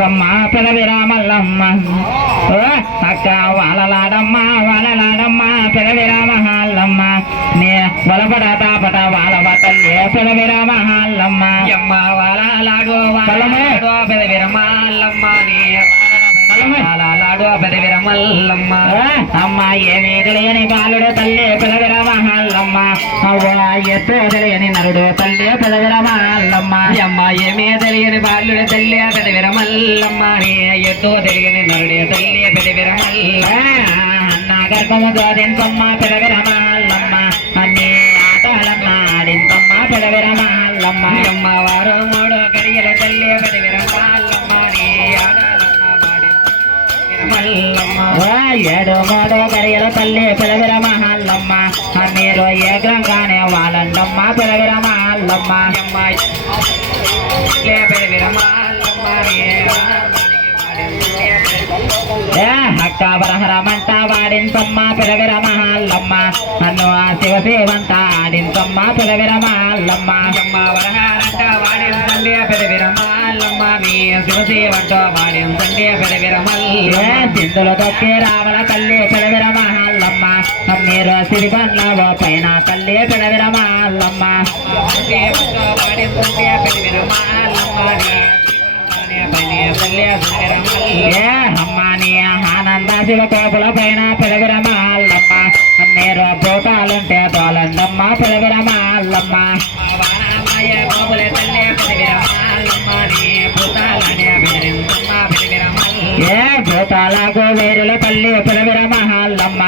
ఆడించమ్మ పెదవిరామల్లమ్మ అక్క వాలలాడమ్మ పెదవిరామహాల్లమ్మ నే వలపడ తాపట వాలవ తల్లి పెదవిరామహాల్లమ్మ అమ్మ వాలాడు పెదవిరమల్లమ్మ లాడు పెదవిరమల్లమ్మ అమ్మ ఏమీ తెలియని బాలుడు తల్లి పెదవిరామహాల్లమ్మ ఎత్తు తెలియని నరుడు తల్లి పెదవిరామహాల్లమ్మ అమ్మ ఏమీ తెలియని బాలుడు తల్లి పెదవిరమల్లమ్మ ఎద్దో తెలియని నరుడే తల్లి పెదవిరమల్ల అన్న గర్భము గోదింపమ్మ పెదవిరామహాల్లమ్మ అన్ని ఆటలమ్మ ఆడింపమ్మ పెదవిరామహాల్లమ్మ అమ్మ వారు మూడు గడియల తల్లి పెదవిరమల్లమ్మ ఏడు మూడు గడియల తల్లి పెదవిరామహాల్లమ్మ మీరు ఏకంగానే వాళ్ళండమ్మ పెదవిరామహాల్లమ్మ అక్క బరహరమంట వాడించమ్మ పెదవిరామహాల్లమ్మ నన్ను ఆ శివసేవంట ఆడించమ్మ పెదవిరామహాల్లమ్మ వరహారంట వాడించండి పెదవిరమల్లమ్మ నీ శివసేవంట వాడించండి పెదవిరమల్ల సింధులు తొక్కి రావల తల్లి పెదవిరామహాల్లమ్మ మీరు సిరిబండ్ల పైన తల్లి పెదవిరామహాల్లమ్మ వాడించండి పెదవిరమల్లమ్మ అమ్మాని ఆనంద శివ కోపుల పైన పెదవిరామహాల్లమ్మ మీరు భూతాలుంటే తోలండమ్మ పెదవిరామహాల్లమ్మ భూతాలకు వేరుల తల్లి పెదవిరామహాల్లమ్మ